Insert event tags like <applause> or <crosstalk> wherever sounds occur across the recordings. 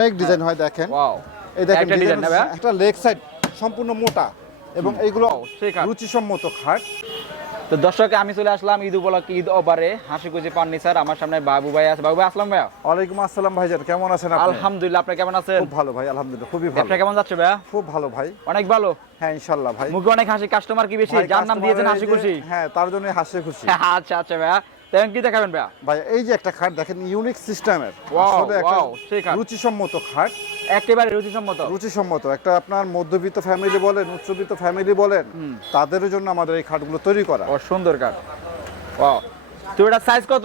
অনেক ডিজাইন হয় দেখেন। ওয়াও এই দেখেন একটা লেগ সাইড সম্পূর্ণ মোটা এবং এইগুলো। রুচিসম্মত খাট। তো দর্শক আমি চলে আসলাম ঈদ উপলক্ষে ঈদ অফারে হাসি খুশি ফার্নিচার আমার সামনে বাবু ভাই আছে। বাবু ভাই আসলাম ভাইয়া ওয়ালাইকুম আসসালাম ভাইজান কেমন আছেন আপনি? আলহামদুলিল্লাহ আপনি কেমন আছেন? খুব ভালো ভাই আলহামদুলিল্লাহ খুবই ভালো। ব্যবসা কেমন যাচ্ছে ভাইয়া খুব ভালো ভাই। অনেক ভালো? হ্যাঁ ইনশাল্লাহ ভাই। মুখে অনেক হাসি কাস্টমার কি বেশি? ভাই, যার নাম দিয়েছেন হাসি খুশি হ্যাঁ তার জন্য হাসি খুশি <laughs> আচ্ছা আচ্ছা ভাইয়া তেমন কি দেখাবেন ভাইয়া? ভাই এই যে একটা খাট দেখেন ইউনিক সিস্টেমের খাট। রুচিসম্মত খাট। একেবারে রুচিসম্মত। রুচিসম্মত। একটা আপনার মধ্যবিত্ত ফ্যামিলি বলেন উচ্চবিত্ত ফ্যামিলি বলেন তাদের জন্য আমাদের এই খাটগুলো তৈরি করা। সুন্দর খাট। ওয়াও তো এটা সাইজ কত?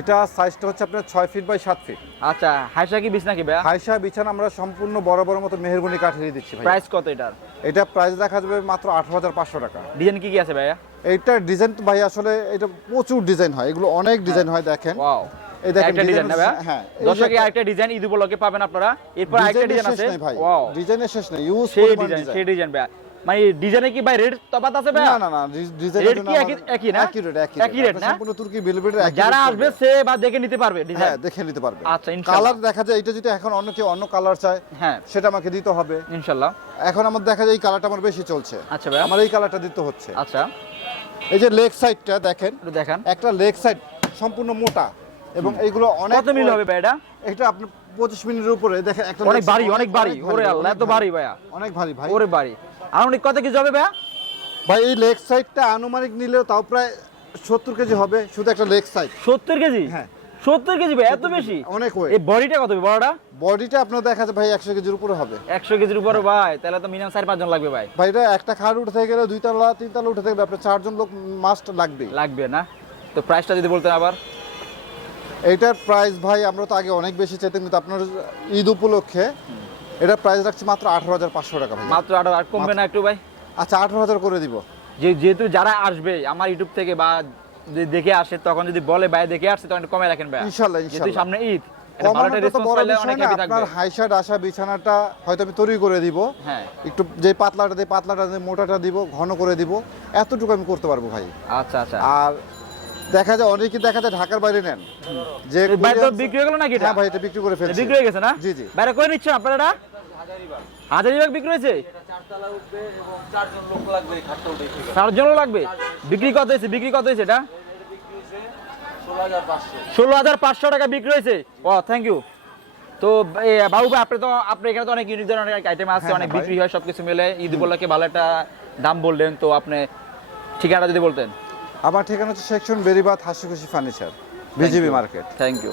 এটা সাইজটা হচ্ছে আপনার ছয় ফিট বাই সাত ফিট আচ্ছা হাইসা কি বিছ নাকি ভাইয়া? হাইসা বিছানা আমরা সম্পূর্ণ বড় বড় মতো মেহেরগুনি কাঠিয়ে দিচ্ছি ভাই প্রাইস কত এটার? এটা প্রাইস দেখা যাবে মাত্র আঠারো হাজার পাঁচশো টাকা। ডিজাইন কি কি আছে ভাইয়া? এইটা ডিজাইন তো ভাই আসলে এটা প্রচুর ডিজাইন হয় এগুলো অনেক ডিজাইন হয় দেখেন। ওয়াও এই দেখেন একটা ডিজাইন না হ্যাঁ দর্শকে আরেকটা ডিজাইন ঈদ উপলক্ষে পাবেন আপনারা। এরপর আরেকটা ডিজাইন শেষ আছে। ভাই। ওয়াও ডিজাইনের শেষ নেই। ইউজ সেই ডিজাইন সেই ডিজাইন ভাইয়া। মানে ডিজাইনে কি ভাই রেট তফাৎ আছে ভাইয়া না না না জন্য কি একই- না? একই রেট একই একই রেট না? সম্পূর্ণ তুর্কি ভেলভেটের একই যারা আসবে সে বা দেখে নিতে পারবে হ্যাঁ দেখে নিতে পারবে। আচ্ছা, ইনশাআল্লাহ। কালার দেখা যায় এটা যদি এখন অন্য কেউ অন্য কালার চায় হ্যাঁ। সেটা আমাকে দিতে হবে। ইনশাআল্লাহ এখন আমার দেখা যায় এই কালারটা আমার বেশি চলছে। আচ্ছা ভাইয়া আমার এই কালারটা দিতে হচ্ছে। আচ্ছা। এই যে লেগ সাইডটা দেখেন একটু দেখান। একটা লেগ সাইড সম্পূর্ণ মোটা এবং এইগুলো অনেক কত মিল হবে ভাই এটা? এটা আপনার পঁচিশ মিনিটের উপরে দেখেন একটা অনেক ভারী অনেক ভারী। ওরে আল্লাহ এত ভারী ভাইয়া। অনেক ভারী ভাই। ওরে ভারী। আনুমানিক কত কেজি হবে ভাইয়া? ভাই এই লেগ সাইডটা আনুমানিক নিলেও তাও প্রায় সত্তর কেজি হবে শুধু একটা লেগ সাইড সত্তর কেজি? হ্যাঁ। সত্তর কেজি ভাই এত বেশি? অনেক এই বডিটা কত বড়টা? বডিটা আপনার দেখা যায় ভাই একশো কেজির উপরে হবে। একশো কেজির উপরে ভাই তাহলে তো মিনিমাম চার পাঁচজন লাগবে ভাই। ভাই এটা একটা খাট উঠে গেলে দুই তলা তিন তলা উঠে গেলে আপনার চারজন লোক মাস্ট লাগবেই। লাগবে না? তো প্রাইসটা যদি বলতেন আবার। এইটার প্রাইস ভাই আমরা তো আগে অনেক বেশি চাইতাম কিন্তু আপনার ঈদ উপলক্ষে এটা প্রাইস রাখছি মাত্র আঠারো হাজার পাঁচশো টাকা ভাই মাত্র আরও আর কমবে না একটু ভাই? আচ্ছা আঠারো হাজার করে দিব। যে যেহেতু যারা আসবে আমার ইউটিউব থেকে বা যদি দেখে আসে তখন যদি বলে ভাই দেখে আসছে তখন কমে রাখেন ভাই ইনশাল্লাহ ইনশাল্লাহ। সামনে ঈদ আপনার আসা বিছানাটা হয়তো আমি তৈরি করে দিব। হ্যাঁ। একটু যে পাতলাটা দিয়ে পাতলাটা দিয়ে মোটাটা দিব ঘন করে দিব এতটুকু আমি করতে পারব ভাই। আচ্ছা আচ্ছা। আর দেখা যায় অনেকে দেখা যায় ঢাকার বাইরে নেন। যে courier- বিক্রি হয়ে গেল নাকি হ্যাঁ ভাই এটা বিক্রি করে ফেলছি। বিক্রি হয়ে গেছে না? জি, জি। বাইরে করে নিচ্ছেন আপনারা হাজারিবাগ। বিক্রি হয়েছে? চারজনও লাগবে বিক্রি কত হয়েছে? বিক্রি কত হয়েছে এটা? ষোলো হাজার পাঁচশো। টাকা বিক্রি হয়েছে? ও থ্যাংক ইউ তো বাবু ভাই আপনি তো আপনার এখানে তো অনেক ইউনিক ধরনের অনেক আইটেম আছে হ্যাঁ, অনেক বিক্রি হয় সবকিছু মিলে। ঈদ উপলক্ষে ভালো একটা দাম বললেন তো আপনি ঠিকানাটা যদি বলতেন। আমার ঠিকানা হচ্ছে সেকশন বেরিবাদ হাসি খুশি furniture BGB market thank you